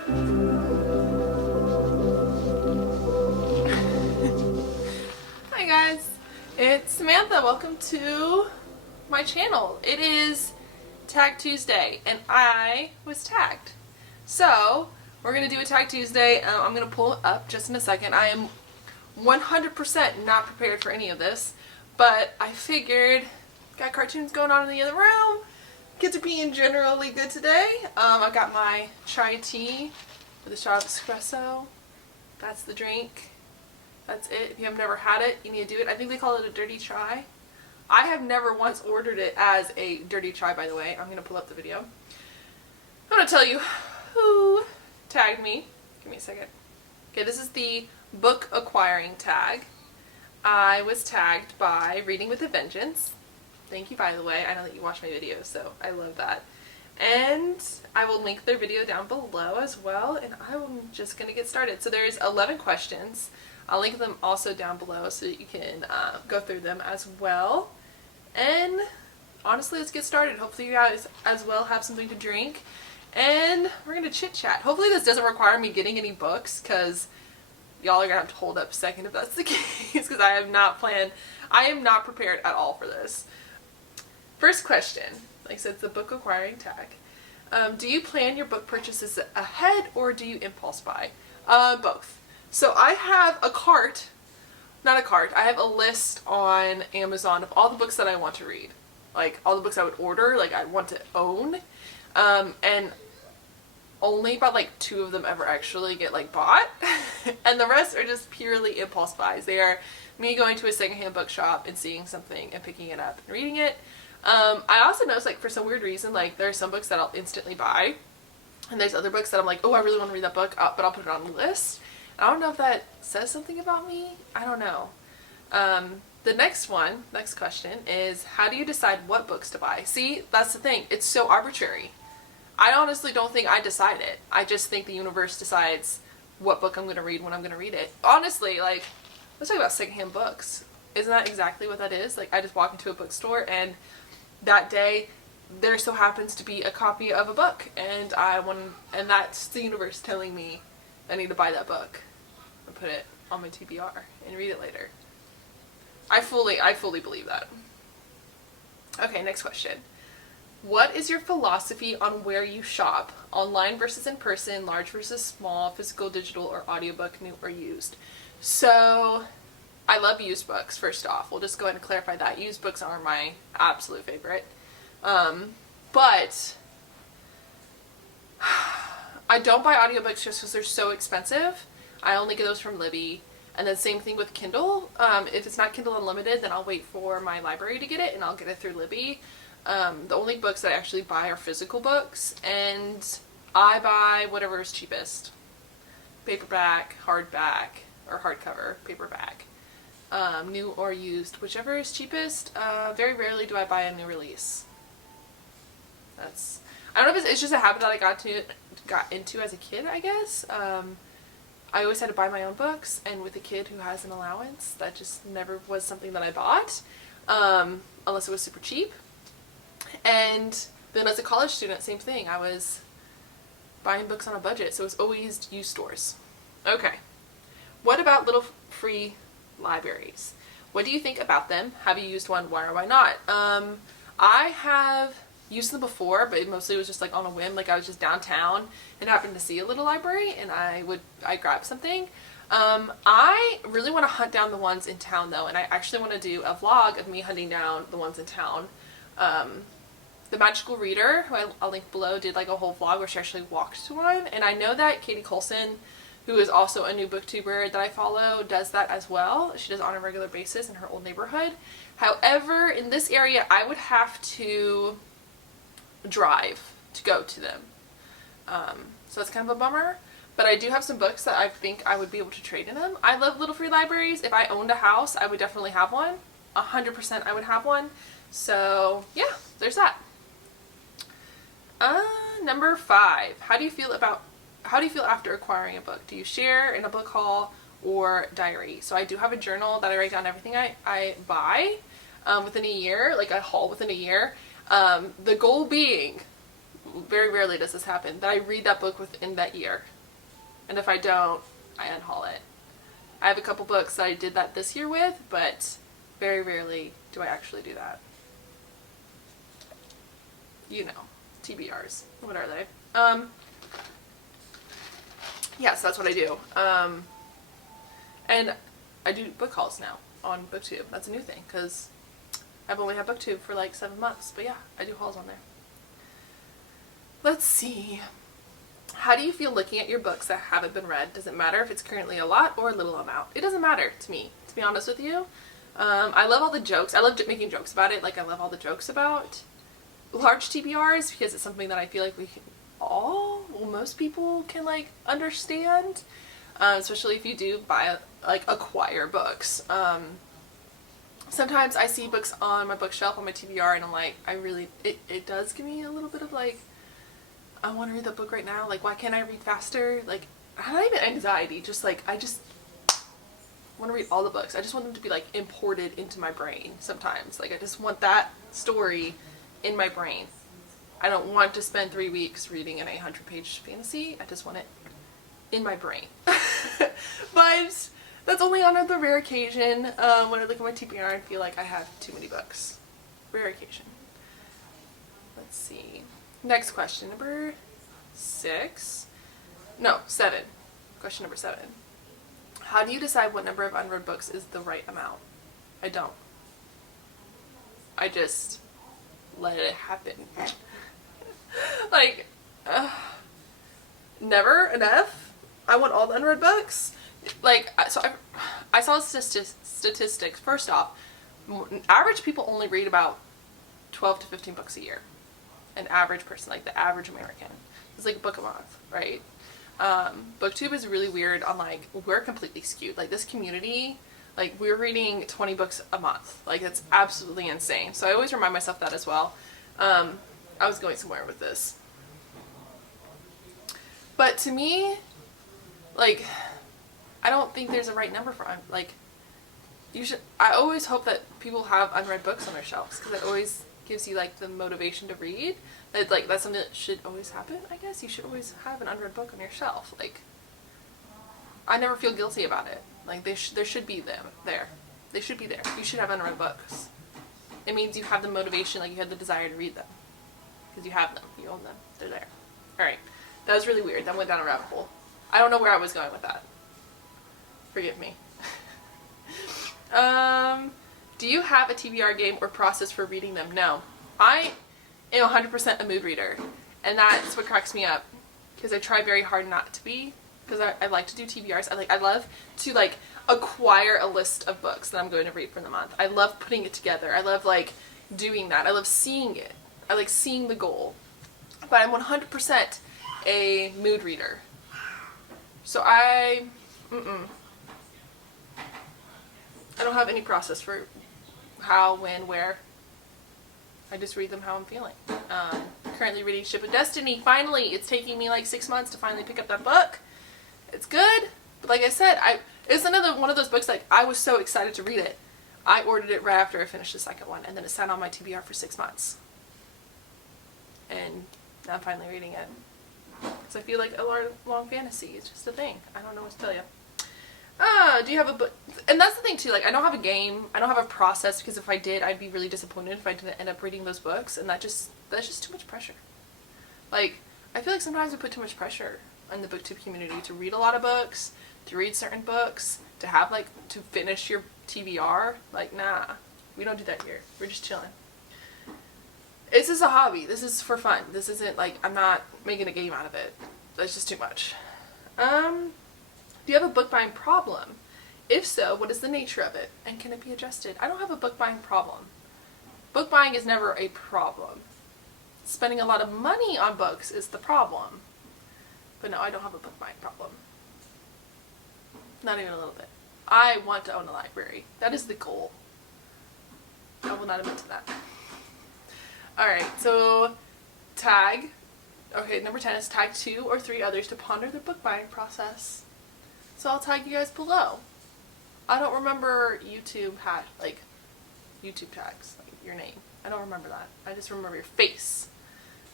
Hi guys, it's Samantha. Welcome to my channel. It is Tag Tuesday and I was tagged. So we're going to do a Tag Tuesday. I'm going to pull it up just in a second. I am 100% not prepared for any of this, but I figured, got cartoons going on in the other room. Kids are being generally good today. I got my chai tea with a shot of espresso. That's the drink. That's it. If you have never had it, you need to do it. I think they call it a dirty chai. I have never once ordered it as a dirty chai, by the way. I'm going to pull up the video. I'm going to tell you who tagged me. Give me a second. Okay, this is the Book Aquiring Tag. I was tagged by Reading with a Vengeance. Thank you, by the way. I know that you watch my videos, so I love that. And I will link their video down below as well, and I'm just going to get started. So there's 11 questions. I'll link them also down below so that you can go through them as well. And honestly, let's get started. Hopefully you guys as well have something to drink. And we're going to chit chat. Hopefully this doesn't require me getting any books, because y'all are going to have to hold up a second if that's the case, because I am not prepared at all for this. First question, like I said, it's the Book Aquiring Tag. Do you plan your book purchases ahead or do you impulse buy? Both. So I have a cart, I have a list on Amazon of all the books that I want to read. Like all the books I would order, like I want to own. And only about like 2 of them ever actually get like bought. And the rest are just purely impulse buys. They are me going to a secondhand bookshop and seeing something and picking it up and reading it. I also noticed, like, for some weird reason, like, there are some books that I'll instantly buy, and there's other books that I'm like, oh, I really want to read that book, but I'll put it on the list. I don't know if that says something about me. I don't know. The next question is, how do you decide what books to buy? See, that's the thing. It's so arbitrary. I honestly don't think I decide it. I just think the universe decides what book I'm going to read when I'm going to read it. Honestly, like, let's talk about secondhand books. Isn't that exactly what that is? Like, I just walk into a bookstore and that day there so happens to be a copy of a book, and and that's the universe telling me I need to buy that book and put it on my TBR and read it later. I fully believe that. Okay, next question. What is your philosophy on where you shop? Online versus in person, large versus small, physical, digital, or audiobook, new or used? So I love used books, first off. We'll just go ahead and clarify that. Used books are my absolute favorite. But I don't buy audiobooks just because they're so expensive. I only get those from Libby. And then same thing with Kindle. If it's not Kindle Unlimited, then I'll wait for my library to get it, and I'll get it through Libby. The only books that I actually buy are physical books, and I buy whatever is cheapest. Paperback, hardback, or hardcover, paperback. New or used, whichever is cheapest. Very rarely do I buy a new release. I don't know if it's just a habit that I got into as a kid, I guess. I always had to buy my own books, and with a kid who has an allowance, that just never was something that I bought, unless it was super cheap. And then as a college student, same thing. I was buying books on a budget, so it was always used stores. Okay. What about little free libraries? What do you think about them? Have you used one? Why or why not? I have used them before, but mostly it was just like on a whim. Like I was just downtown and happened to see a little library, and I grabbed something. I really want to hunt down the ones in town though, and I actually want to do a vlog of me hunting down the ones in town. The Magical Reader, who I'll link below, did like a whole vlog where she actually walked to one, and I know that Katie Coulson, who is also a new booktuber that I follow, does that as well. She does it on a regular basis in her old neighborhood. However, in this area, I would have to drive to go to them. So that's kind of a bummer. But I do have some books that I think I would be able to trade in them. I love little free libraries. If I owned a house, I would definitely have one. 100% I would have one. So yeah, there's that. Number 5. How do you feel after acquiring a book? Do you share in a book haul or diary? So I do have a journal that I write down everything I buy within a year, like a haul within a year. The goal being very rarely does this happen, that I read that book within that year. And if I don't, I unhaul it. I have a couple books that I did that this year with, but very rarely do I actually do that. You know, TBRs. What are they? Yes, that's what I do. And I do book hauls now on BookTube. That's a new thing, because I've only had BookTube for like 7 months. But yeah, I do hauls on there. Let's see. How do you feel looking at your books that haven't been read? Does it matter if it's currently a lot or a little amount? It doesn't matter to me, to be honest with you. I love all the jokes. I love making jokes about it. Like, I love all the jokes about large TBRs because it's something that I feel like we can most people can like understand, especially if you do acquire books. Sometimes I see books on my bookshelf on my TBR and I'm like, it does give me a little bit of like, I want to read the book right now. Like, why can't I read faster? Like, not even anxiety, just like, I just want to read all the books. I just want them to be like imported into my brain sometimes. Like, I just want that story in my brain. I don't want to spend 3 weeks reading an 800-page fantasy. I just want it in my brain. But that's only on the rare occasion when I look at my TBR and feel like I have too many books. Rare occasion. Let's see. Next question, number 6. No, 7. Question number 7. How do you decide what number of unread books is the right amount? I don't. I just let it happen. Like, never enough. I want all the unread books. Like, so I saw statistics. First off, average people only read about 12 to 15 books a year. An average person, like the average American. It's like a book a month, right? BookTube is really weird on like, we're completely skewed. Like, this community, like, we're reading 20 books a month. Like, it's absolutely insane. So I always remind myself that as well. I was going somewhere with this. But to me, like, I don't think there's a right number for, like, I always hope that people have unread books on their shelves, because it always gives you, like, the motivation to read. Like, that's something that should always happen, I guess. You should always have an unread book on your shelf. Like, I never feel guilty about it. Like, there should be them there. They should be there. You should have unread books. It means you have the motivation, like, you have the desire to read them. Because you have them. You own them. They're there. Alright. That was really weird. That went down a rabbit hole. I don't know where I was going with that. Forgive me. Do you have a TBR game or process for reading them? No. I am 100% a mood reader. And that's what cracks me up. Because I try very hard not to be. Because I like to do TBRs. I love to, like, acquire a list of books that I'm going to read for the month. I love putting it together. I love, like, doing that. I love seeing it. I like seeing the goal. But I'm 100% a mood reader. So I don't have any process for how, when, where. I just read them how I'm feeling. Currently reading Ship of Destiny. Finally, it's taking me like 6 months to finally pick up that book. It's good, but like I said, it's another one of those books, like, I was so excited to read it. I ordered it right after I finished the second one, and then it sat on my TBR for 6 months. And now I'm finally reading it. Because I feel like a long fantasy. It's just a thing. I don't know what to tell you. Do you have a book? And that's the thing too, like, I don't have a game, I don't have a process, because if I did, I'd be really disappointed if I didn't end up reading those books, and that's just too much pressure. Like, I feel like sometimes we put too much pressure on the BookTube community to read a lot of books, to read certain books, to have, like, to finish your TBR. Like, nah, we don't do that here. We're just chilling. This is a hobby. This is for fun. This isn't, like, I'm not making a game out of it. That's just too much. Do you have a book buying problem? If so, what is the nature of it? And can it be adjusted? I don't have a book buying problem. Book buying is never a problem. Spending a lot of money on books is the problem. But no, I don't have a book buying problem. Not even a little bit. I want to own a library. That is the goal. I will not admit to that. Alright, so tag. Okay, number 10 is tag 2 or 3 others to ponder the book buying process. So I'll tag you guys below. I don't remember YouTube tags, like your name. I don't remember that. I just remember your face.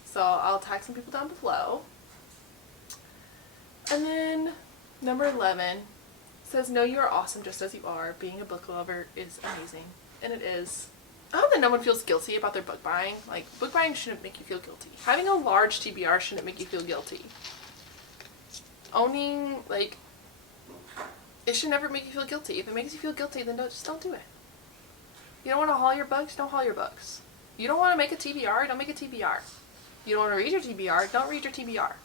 So I'll tag some people down below. And then number 11 says, "Know you are awesome just as you are. Being a book lover is amazing." And it is. I hope that no one feels guilty about their book buying. Like, book buying shouldn't make you feel guilty. Having a large TBR shouldn't make you feel guilty. Owning, like, it should never make you feel guilty. If it makes you feel guilty, then just don't do it. You don't want to haul your books? Don't haul your books. You don't want to make a TBR? Don't make a TBR. You don't want to read your TBR? Don't read your TBR.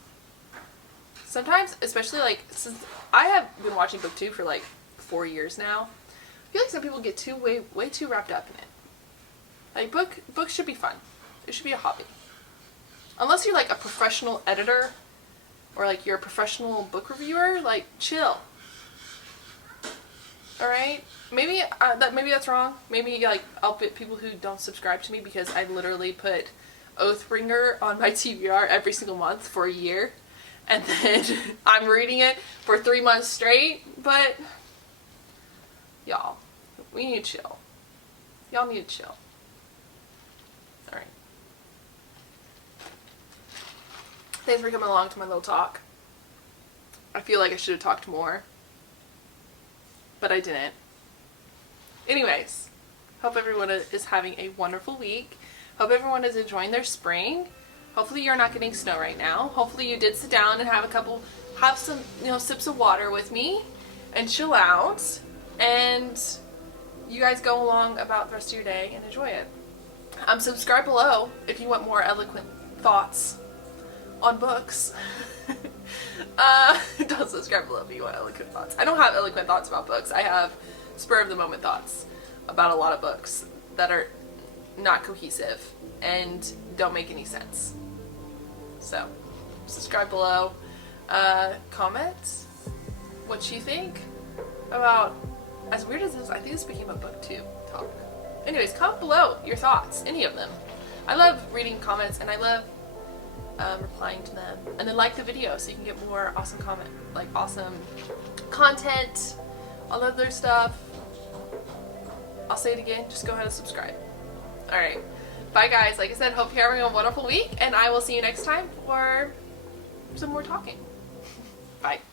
Sometimes, especially like, since I have been watching BookTube for like 4 years now, I feel like some people get way too wrapped up in it. Like, books should be fun. It should be a hobby. Unless you're like a professional editor or like you're a professional book reviewer, like, chill. Alright? Maybe that's wrong. Maybe like I'll put people who don't subscribe to me because I literally put Oathbringer on my TBR every single month for a year. And then I'm reading it for 3 months straight. But y'all, we need to chill. Y'all need to chill. Alright. Thanks for coming along to my little talk. I feel like I should have talked more, but I didn't. Anyways, hope everyone is having a wonderful week. Hope everyone is enjoying their spring. Hopefully you're not getting snow right now. Hopefully you did sit down and have some, sips of water with me and chill out. And you guys go along about the rest of your day and enjoy it. Subscribe below if you want more eloquent thoughts on books. Don't subscribe below if you want eloquent thoughts. I don't have eloquent thoughts about books. I have spur of the moment thoughts about a lot of books that are not cohesive and don't make any sense. So, subscribe below. Comment what you think about, as weird as this, I think this became a BookTube talk. Anyways, comment below your thoughts, any of them. I love reading comments and I love replying to them. And then like the video so you can get more awesome awesome content, all other stuff. I'll say it again, just go ahead and subscribe. Alright, bye guys. Like I said, hope you're having a wonderful week, and I will see you next time for some more talking. Bye.